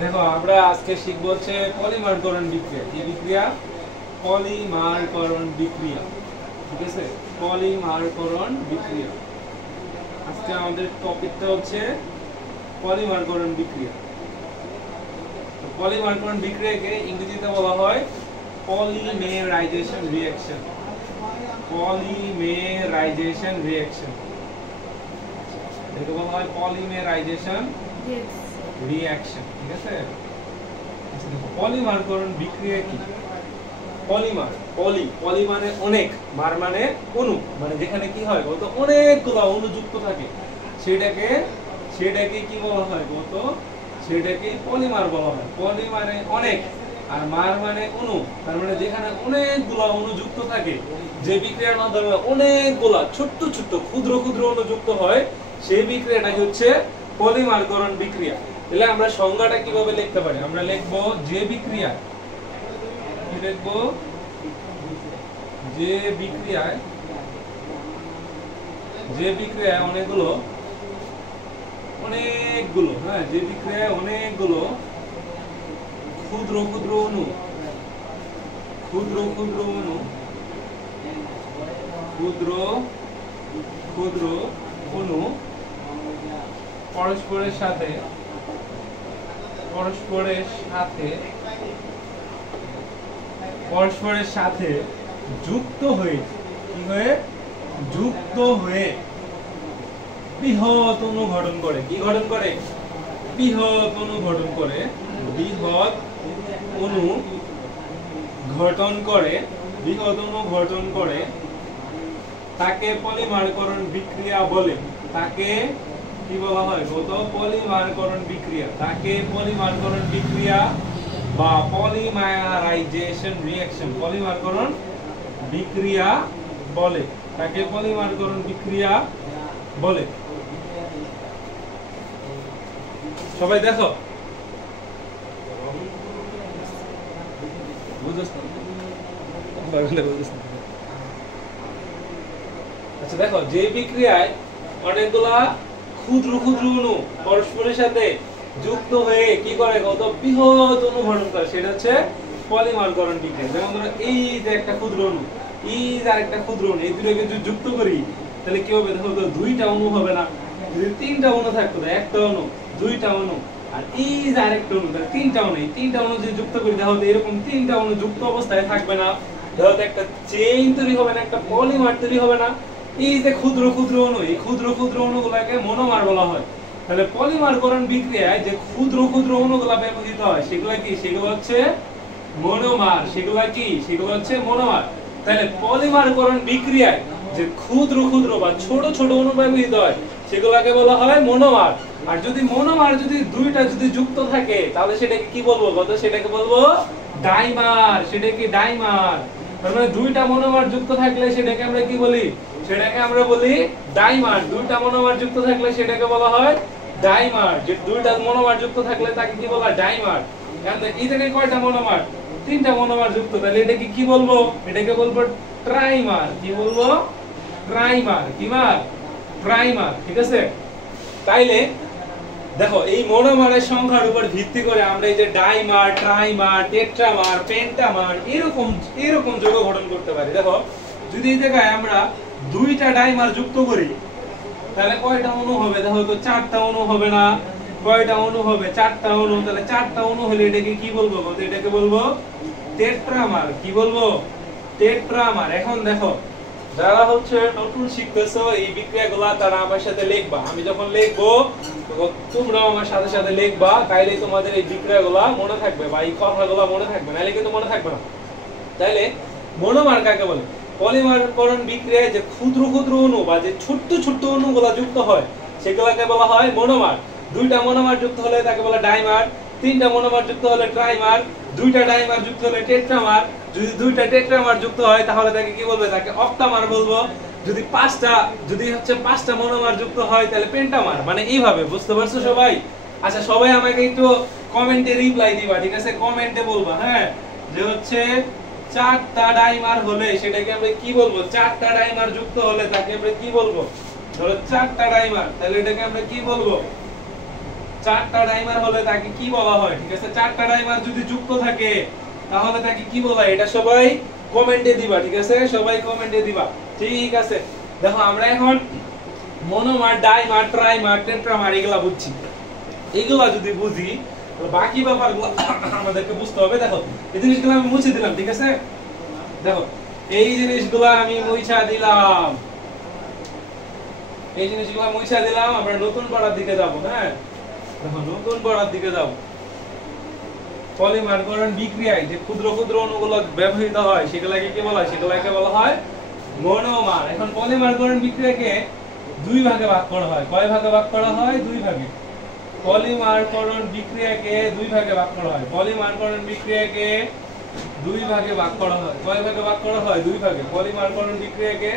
দেখো আমরা আজকে শিখব হচ্ছে পলিমারকরণ বিক্রিয়া। কি বিক্রিয়া? পলিমারকরণ বিক্রিয়া। ঠিক আছে, পলিমারকরণ বিক্রিয়া। আজকে আমাদের টপিকটা হচ্ছে পলিমারকরণ বিক্রিয়া। তো পলিমারকরণ বিক্রিয়াকে ইংরেজিতে বলা হয় পলিমেরাইজেশন রিঅ্যাকশন। পলিমেরাইজেশন রিঅ্যাকশন এটাকে বলা হয় পলিমেরাইজেশন রিঅ্যাকশন। ঠিক আছে, আচ্ছা দেখো পলিমারকরণ বিক্রিয়া কি? পলিমার, পলি মানে অনেক, মার মানে অণু, মানে যেখানে কি হয় বলতো অনেকগুলো অণু যুক্ত থাকে সেটাকে কি বলা হয় বলতো? সেটাকে পলিমার বলা হয়। পলি মানে অনেক আর মার মানে অণু, তার মানে যেখানে অনেকগুলো অণু যুক্ত থাকে, যে বিক্রিয়ার মাধ্যমে অনেকগুলা ছোট্ট ছোট্ট ক্ষুদ্র ক্ষুদ্র অণু যুক্ত হয়, সেই বিক্রিয়াটাই হচ্ছে পলিমারকরণ বিক্রিয়া। তাহলে আমরা সংজ্ঞাটা কিভাবে লিখতে পারি? আমরা লিখবো যে বিক্রিয়া, কি লিখবো? যে বিক্রিয়ায় অনেকগুলো হ্যাঁ, যে বিক্রিয়ায় অনেকগুলো ক্ষুদ্র ক্ষুদ্র অণু পরস্পরের সাথে যুক্ত হয়ে বৃহৎ অণু গঠন করে। কি গঠন করে? বৃহৎ অণু গঠন করে তাকে পলিমারকরণ বিক্রিয়া বলে। তাকে কি বলা হয় বলতো? পলিমারকরণ বিক্রিয়া। তাকে পলিমারকরণ বিক্রিয়া বা পলিমারাইজেশন রিঅ্যাকশন, পলিমারকরণ বিক্রিয়া বলে। তাকে পলিমারকরণ বিক্রিয়া বলে। সবাই দেখো, আচ্ছা দেখো, যে বিক্রিয়ায় অনেকগুলা ক্ষুদ্র ক্ষুদ্র অণু পরস্পরের সাথে যুক্ত হয়ে কি করে কত বৃহৎ অণু গঠন করে, সেটা হচ্ছে পলিমারকরণ বিক্রিয়া। যেমন ধরো এই যে একটা ক্ষুদ্র অণু, এই যে আরেকটা ক্ষুদ্র অণু, এই দুটোকে যদি যুক্ত করি তাহলে কি হবে? দেখো তো দুইটা অণু হবে না। যদি তিনটা অণু থাকতো, একটা অণু, দুইটা অণু, আর এই যে আরেকটা অণু, তাহলে তিনটা অণু। এই তিনটা অণু যদি যুক্ত করি দেখো এরকম তিনটা অণু যুক্ত অবস্থায় থাকবে না, ধরো একটা চেইন তৈরি হবে না, একটা পলিমার তৈরি হবে না। এই যে ক্ষুদ্র ক্ষুদ্র অণু, এই ক্ষুদ্র ক্ষুদ্র অণুগুলোকে মনোমার বলা হয়। তাহলে পলিমারকরণ বিক্রিয়ায় যে ক্ষুদ্র ক্ষুদ্র অণুগুলো ব্যবহৃত হয় সেগুলো কি? সেগুলো হচ্ছে মনোমার। সেগুলো হচ্ছে মনোমার। তাহলে পলিমারকরণ বিক্রিয়ায় যে ক্ষুদ্র ক্ষুদ্র বা ছোট ছোট অণু ব্যবহৃত হয় সেগুলোকে বলা হয় মনোমার। আর যদি মনোমার যদি দুইটা যদি যুক্ত থাকে তাহলে সেটাকে কি বলবো বলতো? সেটাকে বলবো ডাইমার। সেটাকে ডাইমার। তার মানে দুইটা মনোমার যুক্ত থাকলে সেটাকে আমরা কি বলি? সেটাকে আমরা বলি ডাইমার। দুইটা মনোমার যুক্ত থাকলে সেটাকে বলা হয় ডাইমার। যে দুইটা মনোমার যুক্ত থাকলে তাকে কি বলা? ডাইমার। কারণ এই জায়গায় কয়টা মনোমার? তিনটা মনোমার যুক্ত, তাহলে এটাকে কি বলবো? এটাকে বলবো ট্রাইমার। কি বলবো? ট্রাইমার। কি মার? ট্রাইমার। ঠিক আছে, তাইলে দেখো এই মনোমারের সংখ্যার উপর ভিত্তি করে আমরা এই যে ডাইমার, ট্রাইমার, টেট্রামার, পেন্টামার এরকম যৌগ গঠন করতে পারি। দেখো যদি এই জায়গায় আমরা দুইটা ডাইমার যুক্ত করি তাহলে কয়টা অণু হবে? দেখো তো চারটা অণু হবে না? কয়টা অণু হবে? চারটা অণু। তাহলে চারটা অণু হলে এটাকে কি বলবো বলতো? এটাকে বলবো টেট্রামার। কি বলবো? টেট্রামার। এখন দেখো যারা হচ্ছে নতুন শিখতেছো এই বিক্রিয়াগুলো তারা আমার সাথে লিখবা। আমি যখন লিখবো তোমরাও আমার সাথে সাথে লিখবা, তাইলে তোমাদের এই বিক্রিয়াগুলো মনে থাকবে বা এই কথাগুলো মনে থাকবে, নাহলে কিন্তু মনে থাকবে না। তাইলে মনোমার কাকে বলে? পলিমারকরণ বিক্রিয়ায় যে ক্ষুদ্র ক্ষুদ্র অণু বা যে ছোট্ট ছোট্ট অণুগুলো যুক্ত হয় সেগুলোকে বলা হয় মনোমার। দুইটা মনোমার যুক্ত হলে তাকে বলা ডাইমার, তিনটা মনোমার যুক্ত হলে ট্রাইমার, দুইটা ডাইমার যুক্ত হলে টেট্রামার, যদি দুইটা টেট্রামার যুক্ত হয় তাহলে তাকে কি বলবে? তাকে অক্টামার বলবো। যদি পাঁচটা মনোমার যুক্ত হয় তাহলে পেন্টামার। মানে এইভাবে, বুঝতে পারছো সবাই? আচ্ছা সবাই আমাকে একটু কমেন্টে রিপ্লাই দিবা, ঠিক আছে? কমেন্টে বলবা হ্যাঁ, যে হচ্ছে চারটা ডাইমার হলে সেটাকে আমরা কি বলবো? চারটা ডাইমার যুক্ত হলে তাকে আমরা কি বলবো? ধরো চারটা ডাইমার, তাহলে এটাকে আমরা কি বলবো? চারটা ডাইমার হলে তাকে কি বলা হয়? ঠিক আছে, চারটা ডাইমার যদি যুক্ত থাকে তাহলে তাকে কি বলা হয়? এটা সবাই কমেন্টে দিবা। ঠিক আছে, সবাই কমেন্টে দিবা। ঠিক আছে, দেখো আমরা এখন মনোমার, ডাইমার, ট্রাইমার, টেট্রামার এগুলা বুঝছি। এগুলা যদি বুঝি বাকি ব্যাপারগুলো আমাদেরকে বুঝতে হবে। দেখো এই জিনিসগুলো আমি মুছে দিলাম। ঠিক আছে, দেখো এই জিনিসগুলো আমি মুছা দিলাম, এই জিনিসগুলো মুছা দিলাম। আমরা নতুন পড়ার দিকে যাব। হ্যাঁ, দেখো নতুন পড়ার দিকে যাব। পলিমারকরণ বিক্রিয়ায় যে ক্ষুদ্র ক্ষুদ্র অণুগুলো ব্যবহৃত হয় সেগুলোকে কি বলা হয়? সেগুলোকে বলা হয় মনোমার। এখন পলিমারকরণ বিক্রিয়াকে দুই ভাগে ভাগ করা হয়। কয় ভাগে ভাগ করা হয়? দুই ভাগে। পলিমারকরণ বিক্রিয়াকে দুই ভাগে ভাগ করা হয়। পলিমারকরণ বিক্রিয়াকে দুই ভাগে ভাগ করা হয়। কয় ভাগে ভাগ করা হয়? দুই ভাগে। পলিমারকরণ বিক্রিয়াকে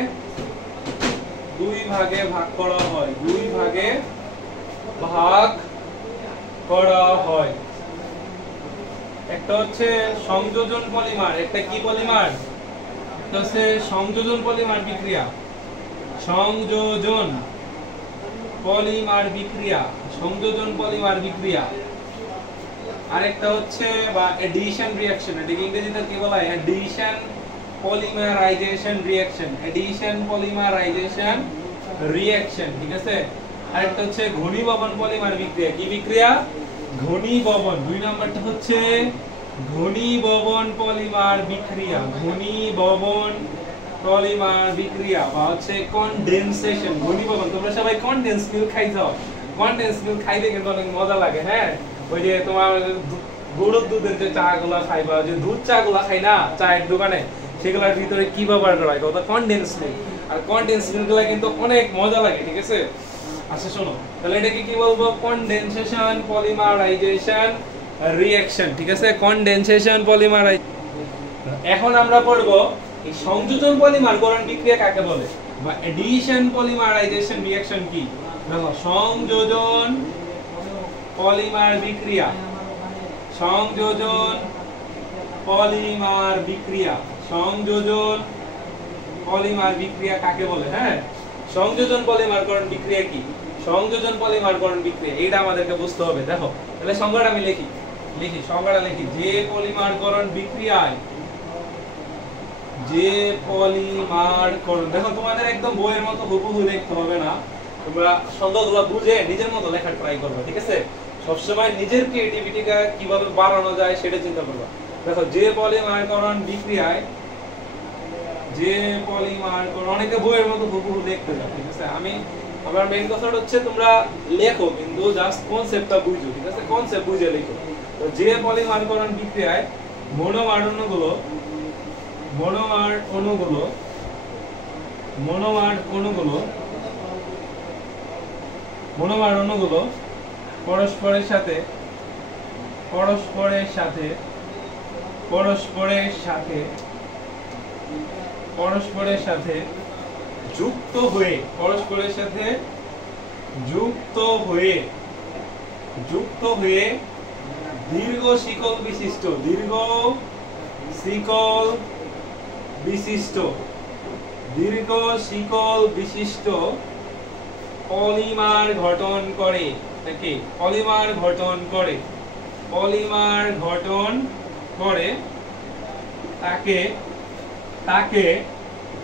দুই ভাগে ভাগ করা হয়। দুই ভাগে ভাগ করা হয়। একটা হচ্ছে সংযোজন পলিমার, একটা কি পলিমার? এটা হচ্ছে সংযোজন পলিমার বিক্রিয়া। সংযোজন পলিমার বিক্রিয়া, সংযোজন পলিমার বিক্রিয়া। আরেকটা হচ্ছে বা এডিশন রিঅ্যাকশন। এটাকে ইংরেজিতে কি বলা হয়? Addition polymerisation reaction. Addition polymerisation reaction. ঠিক আছে, আরেকটা হচ্ছে ঘনীভবন পলিমার বিক্রিয়া। কি বিক্রিয়া? ঘনীভবন। দুই নাম্বারটা হচ্ছে ঘনীভবন পলিমার বিক্রিয়া। ঘনীভবন পলিমার বিক্রিয়া বা হচ্ছে কনডেনসেশন। ঘনীভবন। তোমরা সবাই কনডেন্স মিল্ক খাইছো? কনডেন্স মিল্ক খাইতে কিন্তু অনেক মজা লাগে। হ্যাঁ, ওই যে তোমার গরুর দুধের যে চা গুলা খাইবা, যে দুধ চা গুলা খাই না চায়ের দোকানে, সেগুলোর ভিতরে কি ব্যবহার করা হয়? ওটা কনডেন্স মিল্ক। আর কনডেন্স মিল্ক গুলা কিন্তু অনেক মজা লাগে। ঠিক আছে, আচ্ছা শোনো, তাহলে এটাকে কি বলবো? Condensation polymerisation reaction. ঠিক আছে, কনডেনসেশন পলিমারাইজেশন। এখন আমরা পড়বো এই সংযোজন পলিমারকরণ বিক্রিয়া কাকে বলে বা এডিশন পলিমারাইজেশন রিঅ্যাকশন কি। দেখো সংযোজন পলিমার বিক্রিয়া, সংযোজন পলিমার বিক্রিয়া, সংযোজন পলিমার বিক্রিয়া কাকে বলে? হ্যাঁ, সংযোজন পলিমারকরণ বিক্রিয়া কি? সংযোজন পলিমারকরণ বিক্রিয়া এটা আমাদেরকে বুঝতে হবে। দেখো তাহলে সংজ্ঞাটা আমি লিখি, সংজ্ঞাটা লিখি। যে পলিমারকরণ বিক্রিয়ায়, যে পলিমারকরণ, দেখো তোমাদের একদম বইয়ের মতো হুবহু দেখতে হবে না, তোমরা সংজ্ঞাগুলো বুঝে নিজের মতো লেখার ট্রাই করবে। ঠিক আছে, সবসময় নিজের ক্রিয়েটিভিটিটা কিভাবে বাড়ানো যায় সেটা চিন্তা করবে। দেখো যে পলিমারকরণ বিক্রিয়ায়, যে পলিমারকরণ, অনেকে বইয়ের মতো হুবহু দেখতে যায়। ঠিক আছে, আমার মেইন কথাটা হচ্ছে তোমরা লেখো কিন্তু জাস্ট কনসেপ্টটা বুঝো। ঠিক আছে, কনসেপ্ট বুঝে লেখো। তো যে পলিমারকরণ বিক্রিয়ায় মনোমার অণুগুলো, মনোমার অণুগুলো, মনোমার অণুগুলো, মনোমার অণুগুলো পরস্পরের সাথে, পরস্পরের সাথে, পরস্পরের সাথে, পরস্পরের সাথে যুক্ত হয়ে, পরস্পরের সাথে যুক্ত হয়ে, যুক্ত হয়ে দীর্ঘ শিকল বিশিষ্ট, দীর্ঘ শিকল বিশিষ্ট, দীর্ঘ শিকল বিশিষ্ট পলিমার গঠন করে। দেখি পলিমার গঠন করে, পলিমার গঠন করে তাকে, তাকে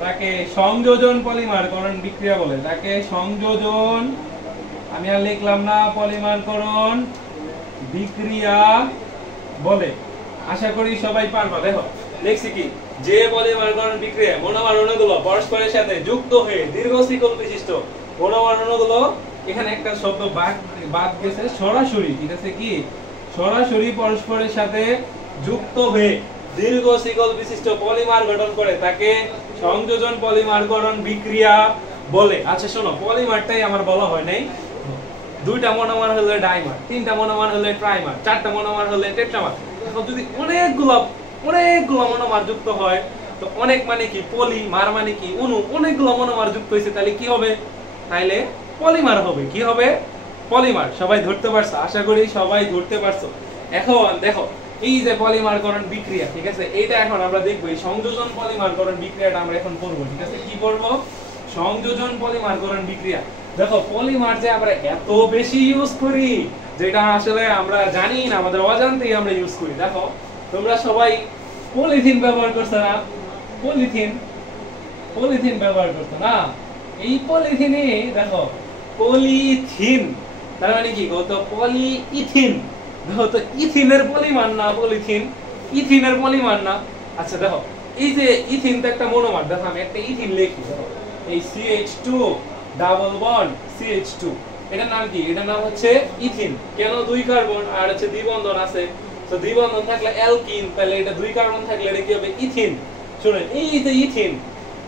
তাকে সংযোজন পলিমারকরণ বিক্রিয়া বলে। তাকে সংযোজন, আমি আর লিখলাম না, পলিমারকরণ বিক্রিয়া বলে। আশা করি সবাই পারবা। দেখো লিখছি কি? যে পলিমারকরণ বিক্রিয়া মনোমার অণুগুলো পরস্পরের সাথে যুক্ত হয়ে দীর্ঘ শিকল বিশিষ্ট মনোমার অণুগুলো, এখানে একটা শব্দ বাদ গেছে, সরাসরি। ঠিক আছে, কি? সরাসরি পরস্পরের সাথে যুক্ত হয়ে দীর্ঘ শিকল বিশিষ্ট পলিমার গঠন করে তাকে সংযোজন পলিমারকরণ বিক্রিয়া বলে। আচ্ছা শোনো, পলিমারটাই আমার বলা হয় নাই। দুইটা মনোমার হলে ডাইমার, তিনটা মনোমার হলে ট্রাইমার, চারটা মনোমার হলে টেট্রামার। এখন যদি অনেকগুলো মনোমার যুক্ত হয়, তো অনেক মানে কি? পলিমার মানে কি? অণু। অনেকগুলো মনোমার যুক্ত হয়েছে, তাহলে কি হবে? তাইলে পলিমার হবে। কি হবে? পলিমার। সবাই ধরতে পারছো? আশা করি সবাই ধরতে পারছো। এখন দেখো এই যে পলিমারকরণ বিক্রিয়া, ঠিক আছে, এটা এখন আমরা দেখবো। এই সংযোজন পলিমারকরণ বিক্রিয়াটা আমরা এখন পড়বো। ঠিক আছে, কি পড়বো? সংযোজন পলিমারকরণ বিক্রিয়া। দেখো পলিমার যে আমরা এত বেশি ইউজ করি, যেটা আসলে আমরা জানি না, আমাদের অজান্তেই আমরা ইউজ করি। দেখো তোমরা সবাই পলিথিন ব্যবহার করছো না? পলিথিন পলিথিন ব্যবহার করছো না? এই পলিথিনে দেখো পলিথিন তার মানে কি কত পলিইথিন। দেখো তো ইথিনের পলিমার না পলিথিন, ইথিনের পলিমার না। আচ্ছা দেখো এই যে ইথিন তো একটা মনোমার, দেখো আমি একটা ইথিন লিখি, দেখো এই CH2 ডাবল বন্ড CH2, এটার নাম কি? এটার নাম হচ্ছে ইথিন। কেন? দুই কার্বন আর হচ্ছে দ্বিবন্ধন আছে, তো দ্বিবন্ধন থাকলে অ্যালকিন, তাহলে এটা দুই কার্বন থাকলে এটা কি হবে? ইথিন। শুনেন এই যে ইথিন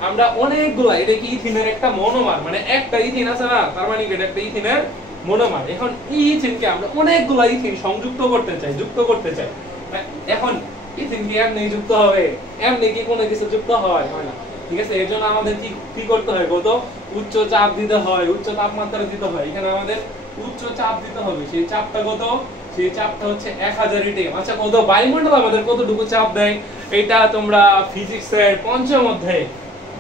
আমরা অনেকগুলা, এটা কি ইথিনের একটা মনোমার, মানে একটা ইথিন আছে না, তার মানে এটা একটা ইথিনের মনোমার। এখন এই ইথিনকে আমরা অনেকগুলা ইথিন সংযুক্ত করতে চাই, যুক্ত করতে চাই। এখন ইথিন কি এমনি যুক্ত হবে? এমনি কি কোনো কিছু যুক্ত হয়? হয় না, ঠিক আছে। এর জন্য আমাদের কি করতে হয়? কত উচ্চ চাপ দিতে হয়, উচ্চ তাপমাত্রা দিতে হয়। এখানে আমাদের উচ্চ চাপ দিতে হবে। সেই চাপটা কত? সেই চাপটা হচ্ছে 1000 atm। আচ্ছা কত বায়ুমণ্ডল আমাদের কতটুকু চাপ দেয়? এটা তোমরা ফিজিক্সের পঞ্চম অধ্যায়ে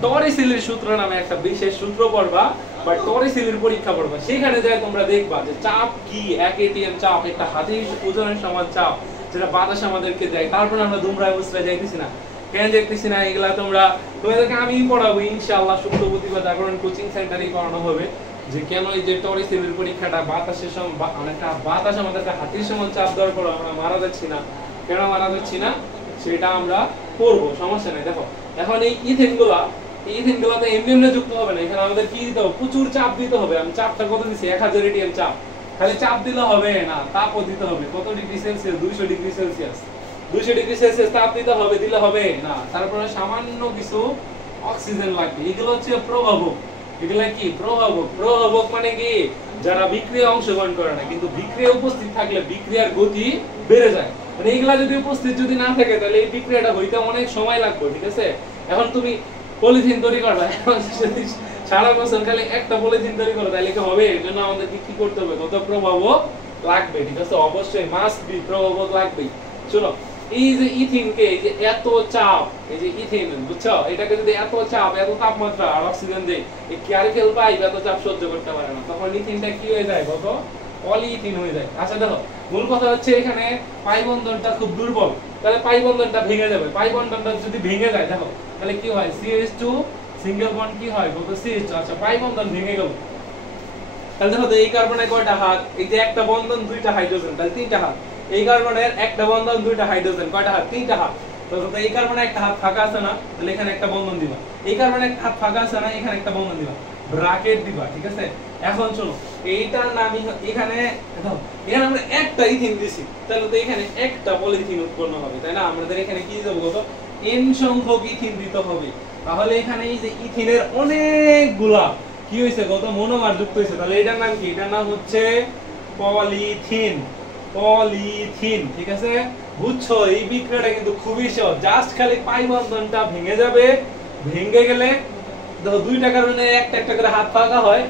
টরিসেলির সূত্র নামে একটা বিশেষ সূত্র পড়বা বা টরিসেলির পরীক্ষা পড়বা, সেখানে যায় তোমরা দেখবা যে চাপ কি 1 atm চাপ, একটা হাতির ওজনের সমান চাপ, যেটা বাতাস আমাদেরকে দেয়। তারপর আমরা দুমরায় উসরা যাইতেছি না, কেন যাইতেছি না? এগুলা তোমাদেরকে আমি পড়াবো ইনশাআল্লাহ। শুক্রবতী বা জাগরণ কোচিং সেন্টারেই করানো হবে যে কেন এই যে টরিসেলির পরীক্ষাটা বাতাসের অনেকটা বাতাস আমাদেরকে হাতির সমান চাপ দেওয়ার পর আমরা মারা যাচ্ছি না, কেন মারা যাচ্ছি না সেটা আমরা পড়বো, সমস্যা নাই। দেখো এখন এই ইথেনগুলাতে এমনি এমনি যুক্ত হবে না, এখানে আমাদের কি দিতে হবে? প্রচুর চাপ দিতে হবে। আমি চাপটা কত দিচ্ছি? 1000 atm চাপ। খালি চাপ দিলে হবে না, তাপও দিতে হবে। কত degree Celsius? 200 degree Celsius. 200 degree Celsius তাপ দিতে হবে, দিলে হবে না। তারপরে সামান্য কিছু অক্সিজেন লাগবে। এগুলো হচ্ছে প্রভাবক। এগুলা কি? প্রভাবক। প্রভাবক মানে কি? যারা বিক্রিয়ায় অংশগ্রহণ করে না, কিন্তু বিক্রিয়ায় উপস্থিত থাকলে বিক্রিয়ার গতি বেড়ে যায়। মানে এগুলা যদি উপস্থিত যদি না থাকে তাহলে এই বিক্রিয়াটা হইতে অনেক সময় লাগবে, ঠিক আছে। এখন তুমি পলিথিন তৈরি করবে, সারা বছর খালি একটা পলিথিন তৈরি করো, তাহলে কি হবে? এর জন্য আমাদেরকে কি করতে হবে? কত প্রভাবক লাগবে, ঠিক আছে। অবশ্যই মাস্ট বি, প্রভাবক লাগবেই। শোনো এই যে ইথিনকে, এই যে এত চাপ, এই যে ইথিন বুঝছো, এটাকে যদি এত চাপ এত তাপমাত্রা আর অক্সিজেন দেই, এই ক্যারিকেল পাইপ এত চাপ সহ্য করতে পারে না, তখন ইথিনটা কি হয়ে যায়? কত পলিইথিন হয়ে যায়। আচ্ছা দেখো মূল কথা হচ্ছে এখানে পাই বন্ধনটা খুব দুর্বল, তাহলে পাই বন্ধনটা ভেঙে যাবে। পাই বন্ধনটা যদি ভেঙে যায় দেখো তাহলে কি হয়? CH2 সিঙ্গেল বন্ড কি হয়? কত CH2। আচ্ছা পাই বন্ধন ভেঙে গেল, তাহলে দেখো তো এই কার্বনে কয়টা হাত? এই যে একটা বন্ধন দুইটা হাইড্রোজেন, তাহলে তিনটা হাত। এই কার্বনের একটা বন্ধন দুইটা হাইড্রোজেন, কয়টা হাত? তিনটা হাত। তো এই কার্বনে একটা হাত ফাঁকা আছে না, তাহলে এখানে একটা বন্ধন দিবা। এই কার্বনে একটা হাত ফাঁকা আছে না, এখানে একটা বন্ধন দিবা, ব্র্যাকেট দিবা, ঠিক আছে। এখন শোনো এইটার নাম এখানে দেখো, এখানে আমরা একটা ইথিন দিছি, তাহলে তো এখানে একটা পলিথিন উৎপন্ন হবে, তাই না? আমাদের এখানে কি দেব? কত n সংখ্যক ইথিন দিতে হবে। তাহলে এখানে এই যে ইথিনের অনেকগুলা কি হইছে? কত মনোমার যুক্ত হইছে। তাহলে এটার নাম কি? এটার নাম হচ্ছে পলিথিন। পলিথিন, ঠিক আছে। বুঝছো? এই বিক্রিয়াটা কিন্তু খুবই সহজ, জাস্ট খালি পাই বন্ধনটা ভেঙে যাবে। ভেঙে গেলে দেখো দুইটা কার্বনে একটা একটা করে হাত ফাঁকা হয়।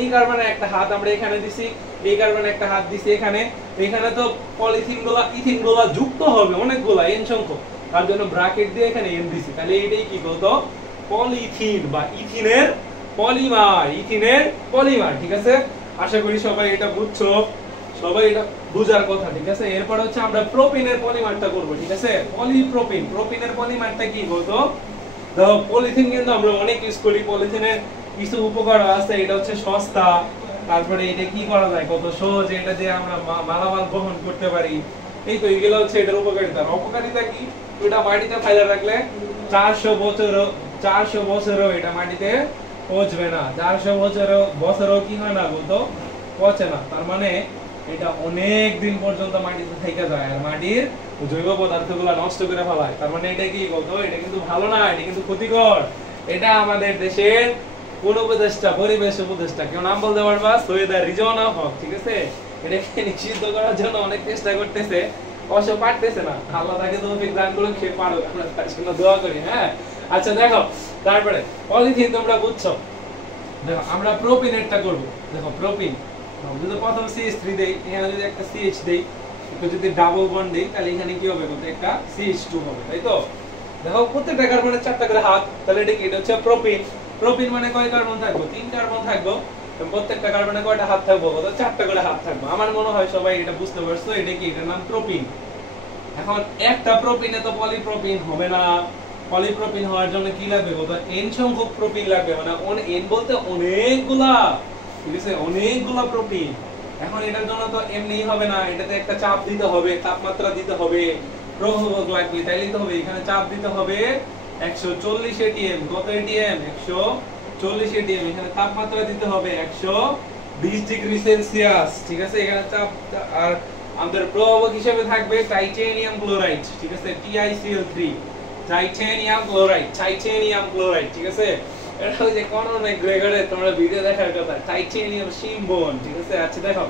এই কার্বনে একটা হাত আমরা এখানে দিছি, এই কার্বনে একটা হাত দিছি এখানে। এখানে তো পলিথিন গুলা ইথিন গুলা যুক্ত হবে অনেকগুলা n সংখ্যক, তার জন্য ব্র্যাকেট দিয়ে এখানে n দিছি। তাহলে এইটাই কি বলতো? পলিথিন বা ইথিনের পলিমার। ইথিনের পলিমার, ঠিক আছে। আশা করি সবাই এটা বুঝছো, সবাই এটা বুঝার কথা, ঠিক আছে। এরপর হচ্ছে আমরা প্রোপিনের পলিমারটা করব, ঠিক আছে। পলিপ্রোপিন। প্রোপিনের পলিমারটা কি বলতো? দেখো পলিথিন কিন্তু আমরা অনেক ইউজ করি, পলিথিনের কিছু উপকার আছে। এটা হচ্ছে সস্তা, তারপরে এটা কি করা যায়? কত সহজ এটা যে আমরা মালামাল বহন করতে পারি। এই তো এগুলো হচ্ছে এটার উপকারিতা। অপকারিতা কি? এটা মাটিতে ফেলে রাখলে 400 বছরও এটা মাটিতে পচবে না। 400 বছরও কি হয় না বলতো? পচে না। তার মানে এটা অনেক দিন পর্যন্ত মাটিতে থেকে যায় আর মাটির জৈব পদার্থগুলো নষ্ট করে ফেলায়। তার মানে এটা কি বলতো? এটা কিন্তু ভালো না, এটা কিন্তু ক্ষতিকর। এটা আমাদের দেশের কোন উপদেষ্টা, পরিবেশ উপদেষ্টা, কেউ নাম বলতে পারবা? সৈয়দা রিজওয়ানা হক, ঠিক আছে। এটাকে নিষিদ্ধ করার জন্য অনেক চেষ্টা করতেছে, অবশ্য পারতেছে না। আল্লাহ তাকে তৌফিক দান করুক, সে পারো, আমরা তার জন্য দোয়া করি। হ্যাঁ আচ্ছা দেখো তারপরে পলিথিন তোমরা বুঝছো। দেখো আমরা প্রোপিনেরটা করব। দেখো প্রোপিন যদি প্রথম CH3 দেই, এখানে যদি একটা CH দেই, একটু যদি ডাবল বন্ড দেই, তাহলে এখানে কি হবে? বলতে একটা CH2 হবে, তাই তো। দেখো প্রত্যেকটা কার্বনের 4টা করে হাত, তাহলে এটা কি? এটা হচ্ছে প্রোপিন। প্রোপিন মানে কয় কার্বন থাকবে? 3 কার্বন থাকবে। প্রত্যেকটা কার্বনে কয়টা হাত থাকবে? কত? 4টা করে হাত থাকবে। আমার মনে হয় সবাই এটা বুঝতে পারছো। এটা কি? এটার নাম প্রোপিন। এখন একটা প্রোপিনে তো পলিপ্রোপিন হবে না। পলিপ্রোপিন হওয়ার জন্য কি লাগবে? কত? n সংখ্যক প্রোপিন লাগবে, মানে n বলতে অনেকগুলা, ঠিক আছে, অনেকগুলা প্রোটিন। এখন এটার জন্য তো এমনি হবে না, এটাতে একটা চাপ দিতে হবে, তাপমাত্রা দিতে হবে, প্রভাবক লাগবে, তাইলে তো হবে এখানে চাপ দিতে হবে 140 atm। কত atm? 140 atm। এখানে তাপমাত্রা দিতে হবে 120 ডিগ্রি সেলসিয়াস, ঠিক আছে। এখানে চাপ, আর আমাদের প্রভাবক হিসেবে থাকবে টাইটেনিয়াম ক্লোরাইড, ঠিক আছে, TiCl3, titanium chloride, titanium chloride, ঠিক আছে। এটা ওই যে কোন ম্যাকগ্রেগরে তোমরা ভিডিও দেখার কথা, টাইটেনিয়াম সিম্বন, ঠিক আছে। আচ্ছা দেখো,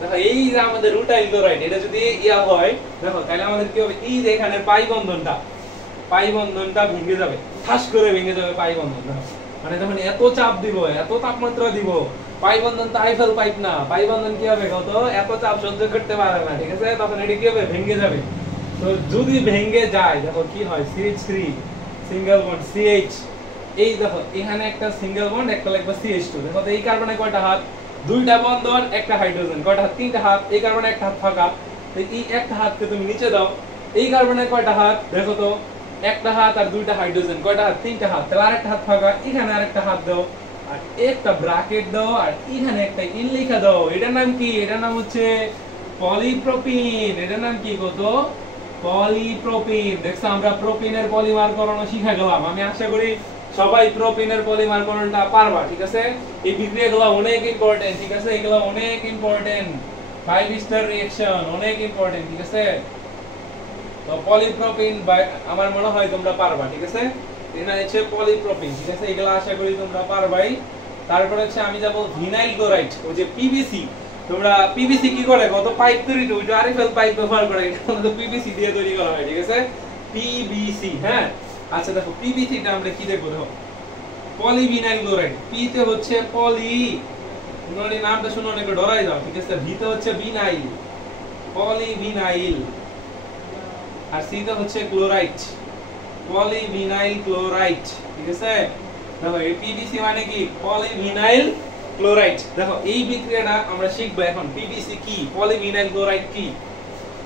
দেখো এই যে আমাদের রুটাইল ক্লোরাইড, এটা যদি ইয়া হয়, দেখো তাহলে আমাদের কি হবে? এই যে এখানে পাই বন্ধনটা ভেঙে যাবে, ঠাস করে ভেঙে যাবে পাই বন্ধন। মানে যখন এত চাপ দিব, এত তাপমাত্রা দিব, পাই বন্ধন তো আইফেল পাইপ না, পাই বন্ধন কি হবে? কত? এত চাপ সহ্য করতে পারে না, ঠিক আছে। তখন এটি কি হবে? ভেঙে যাবে। তো যদি ভেঙে যায়, দেখো কি হয়? CH3 সিঙ্গেল বন্ড CH, এই দেখো এখানে একটা সিঙ্গেল বন্ড, একটা লাগবে CH2। দেখো তো এই কার্বনে কয়টা হাত? 2টা বন্ধন, একটা হাইড্রোজেন, কয়টা হাত? 3টা হাত। এই কার্বনে একটা হাত ফাঁকা, এই একটা হাতকে তুমি নিচে দাও। এই কার্বনে কয়টা হাত? দেখো তো একটা হাত আর 2টা হাইড্রোজেন, কয়টা হাত? 3টা হাত। তাহলে আরেকটা হাত ফাঁকা, এখানে আরেকটা হাত দাও, আর একটা ব্র্যাকেট দাও, আর এখানে একটা ইন লেখা দাও। এটার নাম কি? এটার নাম হচ্ছে পলিপ্রোপিন। এটার নাম কি? কত? পলিপ্রোপিন। দেখছো, আমরা প্রোপিনের পলিমারকরণ শিখে গেলাম। আমি আশা করি সবাই প্রোপিনের পলিমারকরণটা পারবা, ঠিক আছে। এই বিক্রিয়াগুলো অনেক ইম্পর্টেন্ট, ঠিক আছে, এগুলো অনেক ইম্পর্টেন্ট। 5 স্টার রিঅ্যাকশন অনেক ইম্পর্টেন্ট, ঠিক আছে। তো পলিপ্রোপিন আমার মনে হয় তোমরা পারবা, ঠিক আছে। এটা হচ্ছে পলিপ্রোপিন, ঠিক আছে, এগুলো আশা করি তোমরা পারবাই। তারপর হচ্ছে আমি যাব ভিনাইল ক্লোরাইড, ওই যে পিভিসি। তোমরা পিভিসি কি করে? কত? পাইপ তৈরি, ওইটা আরএফএল পাইপ ব্যবহার করে, এটা তো পিভিসি দিয়ে তৈরি করা হয়, ঠিক আছে, পিভিসি। হ্যাঁ, আচ্ছা দেখো পিভিসিটা আমরা কি দেখব? দেখো পলিভিনাইল ক্লোরাইড। পি তে হচ্ছে পলি, তোমরা এই নামটা শুনে অনেক ডরাই যাও, ঠিক আছে। ভি তে হচ্ছে ভিনাইল, পলিভিনাইল। আর সি তে হচ্ছে ক্লোরাইড, পলিভিনাইল ক্লোরাইড, ঠিক আছে। দেখো এই পিভিসি মানে কি? Polyvinyl chloride. দেখো এই বিক্রিয়াটা আমরা শিখব এখন। পিভিসি কি, পলিভিনাইল ক্লোরাইড কি।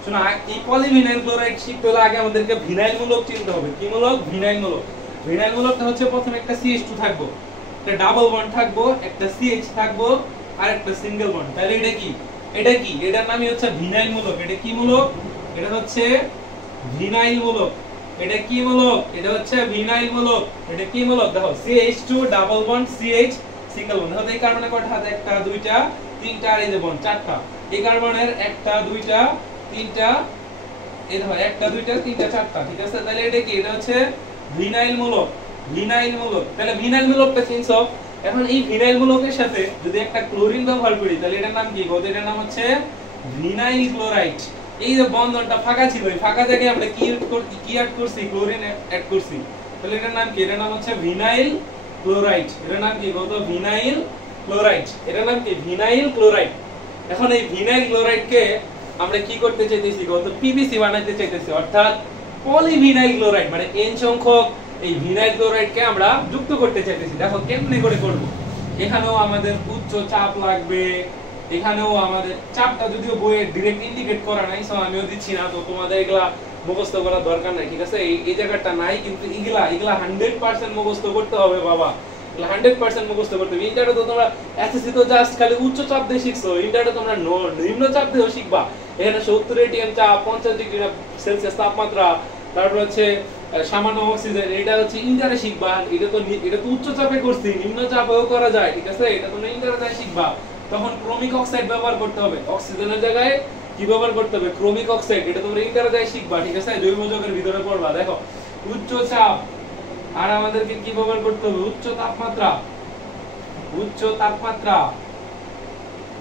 শোনো, এই পলিভিনাইল ক্লোরাইড শিখতে হলে আগে আমাদেরকে ভিনাইল মূলক চিনতে হবে। কি মূলক? ভিনাইল মূলক। ভিনাইল মূলকটা হচ্ছে প্রথমে একটা CH2 থাকবো, একটা ডাবল বন্ড থাকবো, একটা CH থাকবো, আর একটা সিঙ্গেল বন্ড। তাহলে এটা কি? এটা কি? এটার নামই হচ্ছে ভিনাইল মূলক। এটা কি মূলক? এটা হচ্ছে ভিনাইল মূলক। এটা কি মূলক? এটা হচ্ছে ভিনাইল মূলক। এটা কি মূলক? দেখো CH2 double bond, CH single bond. দেখো এই কার্বনের কয়টা হাত? একটা, দুইটা, তিনটা, আর এই যে বন্ড 4টা। এই কার্বনের একটা, দুইটা, তিনটা, এই দেখো একটা, দুইটা, তিনটা, 4টা, ঠিক আছে। তাহলে এটা কি? এটা হচ্ছে ভিনাইল মূলক। ভিনাইল মূলক। তাহলে ভিনাইল মূলকটা চিনছো। এখন এই ভিনাইল মূলকের সাথে যদি একটা ক্লোরিন ব্যবহার করি, তাহলে এটার নাম কি? এটার নাম হচ্ছে ভিনাইল ক্লোরাইড। এই যে বন্ধনটা ফাঁকা ছিল, এই ফাঁকা জায়গায় আমরা কি অ্যাড করছি? ক্লোরিন অ্যাড করছি। তাহলে এটার নাম কি? এটার নাম হচ্ছে ভিনাইল ক্লোরাইড। এটার নাম কি? Vinyl chloride. এটার নাম কি? Vinyl chloride. এখন এই ভিনাইল ক্লোরাইডকে আমরা কি করতে চাইতেছি? পিভিসি বানাইতে চাইতেছি, অর্থাৎ পলিভিনাইল ক্লোরাইড, মানে n সংখ্যক এই ভিনাইল ক্লোরাইডকে আমরা যুক্ত করতে চাইতেছি। দেখো কেমনে করে করব। এখানেও আমাদের উচ্চ চাপ লাগবে, এখানেও আমাদের চাপটা যদিও বইয়ে ডাইরেক্ট ইন্ডিকেট করা নাই, সো আমিও দিচ্ছি না, তো তোমাদের এগুলা মুখস্থ করার দরকার নাই, ঠিক আছে। এই জায়গাটা নাই, কিন্তু এগুলা 100% মুখস্থ করতে হবে বাবা। 100% মুখস্থ করতে হবে। ইন্টারে তো তোমরা এসএসসি তো জাস্ট খালি উচ্চ চাপ দিয়ে শিখছো, ইন্টারে তোমরা নিম্ন চাপ দিয়েও শিখবা। এখানে 70 atm চাপ, 50 ডিগ্রি সেলসিয়াস তাপমাত্রা, তারপর হচ্ছে সামান্য অক্সিজেন, এটা হচ্ছে ইন্টারে শিখবা। এটা তো উচ্চ চাপে করছি, নিম্ন চাপেও করা যায়, ঠিক আছে। এটা তোমরা ইন্টারে যাই শিখবা। তখন ক্রোমিক অক্সাইড ব্যবহার করতে হবে, অক্সিজেনের জায়গায় কি ব্যবহার করতে হবে? Chromic oxide. এটা তোমরা ইন্টারে যাই শিখবা, ঠিক আছে। জৈব যৌগের ভিতরে পড়বা। দেখো উচ্চ চাপ, আর আমাদেরকে কি ব্যবহার করতে হবে? উচ্চ তাপমাত্রা, উচ্চ তাপমাত্রা,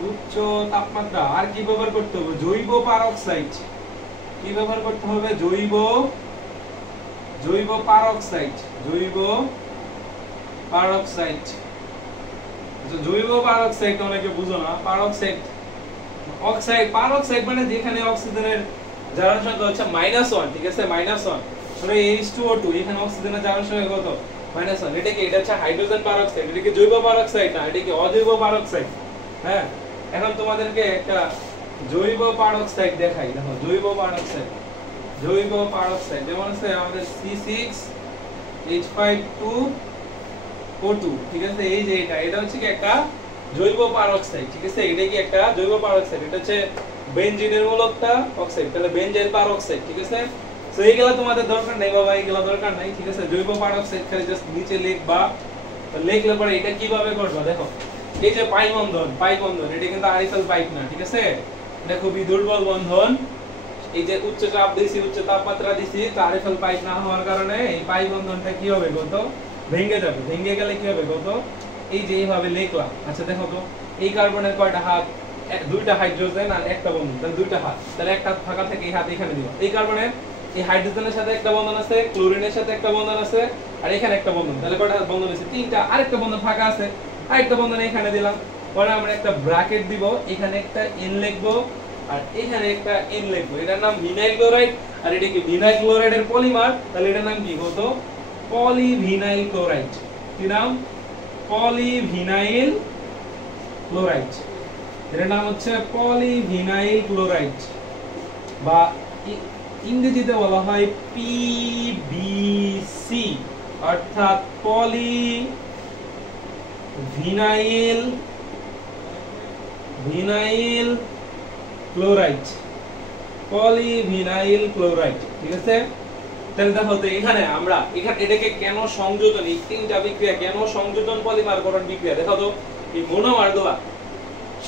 উচ্চ তাপমাত্রা। আর কি ব্যবহার করতে হবে? জৈব পারক্সাইড। কি ব্যবহার করতে হবে? জৈব পারক্সাইড, জৈব পারক্সাইড। জৈব পারক্সাইড অনেকে বুঝো না। পারক্সাইড, অক্সাইড, পারক্সাইড মানে যেখানে অক্সিজেনের জারণ সংখ্যা হচ্ছে -1, ঠিক আছে, -1। মানে H2O2, এখানে অক্সিজেনের জারণ সংখ্যা কত? -1 এটা কি এটা হচ্ছে হাইড্রোজেন পারঅক্সাইড এটা কি জৈব পারঅক্সাইড না এটা কি অজৈব পারঅক্সাইড হ্যাঁ এখন তোমাদেরকে একটা জৈব পারঅক্সাইড দেখাই দেখো জৈব পারঅক্সাইড যেমন আছে আমাদের C6H5O2 ঠিক আছে এই যে এটা হচ্ছে কি একটা জৈব পারঅক্সাইড ঠিক আছে এটা কি একটা জৈব পারঅক্সাইড এটা হচ্ছে বেনজিনের মূলকটা অক্সাইড তাহলে বেনজেন পারঅক্সাইড ঠিক আছে সো এইগুলা তোমাদের দরকার নাই বাবা এইগুলা দরকার নাই ঠিক আছে জৈব পারঅক্সাইড খালি জাস্ট নিচে লিখবা লিখলে পরে এটা কিভাবে করবা দেখো এই যে পাই বন্ধন এটা কিন্তু আইসেল পাইপ না ঠিক আছে এটা খুবই দুর্বল বন্ধন এই যে উচ্চ চাপ দিছি উচ্চ তাপমাত্রা দিছি আইসেল পাইপ না হওয়ার কারণে এই পাই বন্ধনটা কি হবে গো তো ভেঙে যাবে ভেঙে গেলে কি হবে গো তো এই যে এইভাবে লিখলাম আচ্ছা দেখো তো এই কার্বনের কয়টা হাত দুইটা হাইড্রোজেন আর একটা বন্ধন তাহলে দুইটা হাত তাহলে একটা ফাঁকা থেকে এই হাত এখানে দিবা এই কার্বনের এই হাইড্রোজেনের সাথে একটা বন্ধন আছে ক্লোরিনের সাথে একটা বন্ধন আছে আর এখানে একটা বন্ধন তাহলে কয়টা বন্ধন আছে তিনটা আরেকটা বন্ধন ফাঁকা আছে আরেকটা বন্ধন এখানে দিলাম পরে আমরা একটা ব্র্যাকেট দিব এখানে একটা এন লিখবো আর এখানে একটা এন লিখবো এটার নাম ভিনাইল ক্লোরাইড আর এটা কি ভিনাইল ক্লোরাইডের পলিমার তাহলে এটার নাম কি হতো পলিভিনাইল ক্লোরাইড কি নাম পলিভিনাইল ক্লোরাইড এটার নাম হচ্ছে পলিভিনাইল ক্লোরাইড বা ইংরেজিতে বলা হয় পিবিসি অর্থাৎ পলিভিনাইল ক্লোরাইড ঠিক আছে তাহলে দেখো তো এখানে আমরা এটাকে কেন সংযোজন এই তিনটা বিক্রিয়া কেন সংযোজন পলিমারকরণ বিক্রিয়া দেখো তো এই মনোমারগুলা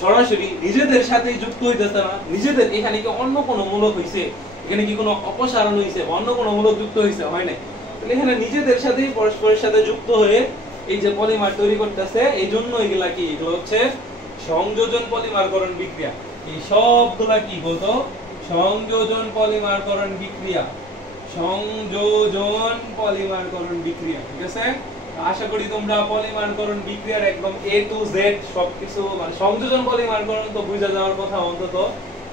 সরাসরি নিজেদের সাথে যুক্ত হইতেছে না নিজেদের এখানে কি অন্য কোনো মূলক হইছে এখানে কি কোনো অপসারণ হইছে অন্য কোনো মূলক যুক্ত হইছে হয় না তাহলে এখানে নিজেদের সাথেই পরস্পরের সাথে যুক্ত হয়ে এই যে পলিমার তৈরি করতেছে এইজন্য এগুলা কি এগুলো হচ্ছে সংযোজন পলিমারকরণ বিক্রিয়া এই সবগুলা কি বলতো সংযোজন পলিমারকরণ বিক্রিয়া ঠিক আছে আশা করি তোমরা পলিমারকরণ বিক্রিয়ার একদম A to Z সবকিছু মানে সংযোজন পলিমারকরণ তো বুঝা যাওয়ার কথা অন্তত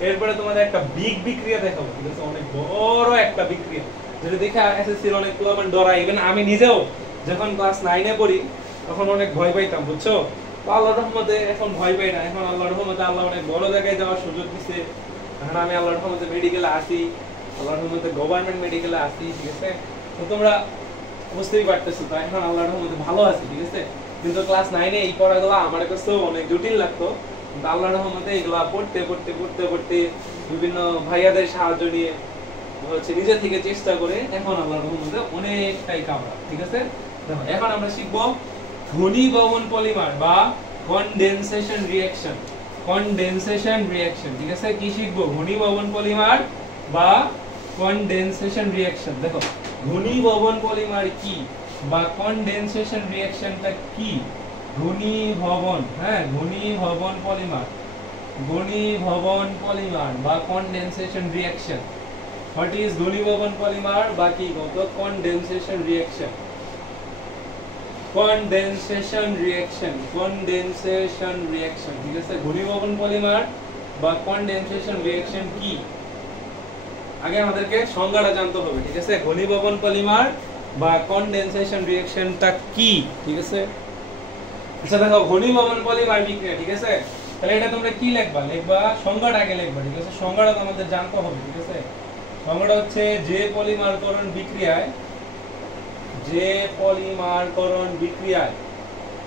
এরপরে তোমাদের একটা বিগ বিক্রিয়া দেখাবো ঠিক আছে অনেক বড় একটা বিক্রিয়া যেটা দেখে এসএসসি এর অনেক পোলাপান ডরায় ইভেন আমি নিজেও যখন ক্লাস 9 এ পড়ি তখন অনেক ভয় পাইতাম বুঝছো তো আল্লাহর রহমতে এখন ভয় পাই না এখন আল্লাহর রহমতে আল্লাহ অনেক বড় জায়গায় যাওয়ার সুযোগ দিয়েছে এখন আমি আল্লাহর রহমতে মেডিকেলে আসি আল্লাহর রহমতে গভর্নমেন্ট মেডিকেলে আসি ঠিক আছে তো তোমরা বুঝতেই পারতেছো তো এখন আল্লাহর রহমতে ভালো আছি ঠিক আছে কিন্তু ক্লাস 9 এ এই পড়াগুলো আমার কাছে অনেক জটিল লাগতো কিন্তু আল্লাহর রহমতে এগুলা পড়তে বিভিন্ন ভাইয়াদের সাহায্য নিয়ে হচ্ছে নিজে থেকে চেষ্টা করে এখন আল্লাহর রহমতে অনেকটাই কামড়া ঠিক আছে দেখো এখন আমরা শিখব ঘনীভবন পলিমার বা কনডেনসেশন রিঅ্যাকশন ঠিক আছে কি শিখব ঘনীভবন পলিমার বা কনডেনসেশন রিঅ্যাকশন দেখো ঘনীভবন পলিমার কি বা কনডেনসেশন রিঅ্যাকশনটা কি ঘনীভবন ঘনীভবন পলিমার বা কনডেনসেশন রিঅ্যাকশন what is ঘনীভবন পলিমার বা কি বলতো কনডেনসেশন রিঅ্যাকশন ঠিক আছে ঘনীভবন পলিমার বা কনডেনসেশন রিঅ্যাকশন কি আগে আমাদেরকে সংজ্ঞাটা জানতে হবে ঠিক আছে ঘনীভবন পলিমার বা কনডেনসেশন রিঅ্যাকশনটা কি ঠিক আছে আচ্ছা দেখো ঘনীভবন পলিমার বিক্রিয়া ঠিক আছে তাহলে এটা তোমরা কি লিখবা সংজ্ঞাটা আগে লিখবা ঠিক আছে সংজ্ঞাটা আমাদের জানতে হবে ঠিক আছে সংজ্ঞাটা হচ্ছে যে পলিমারকরণ বিক্রিয়ায়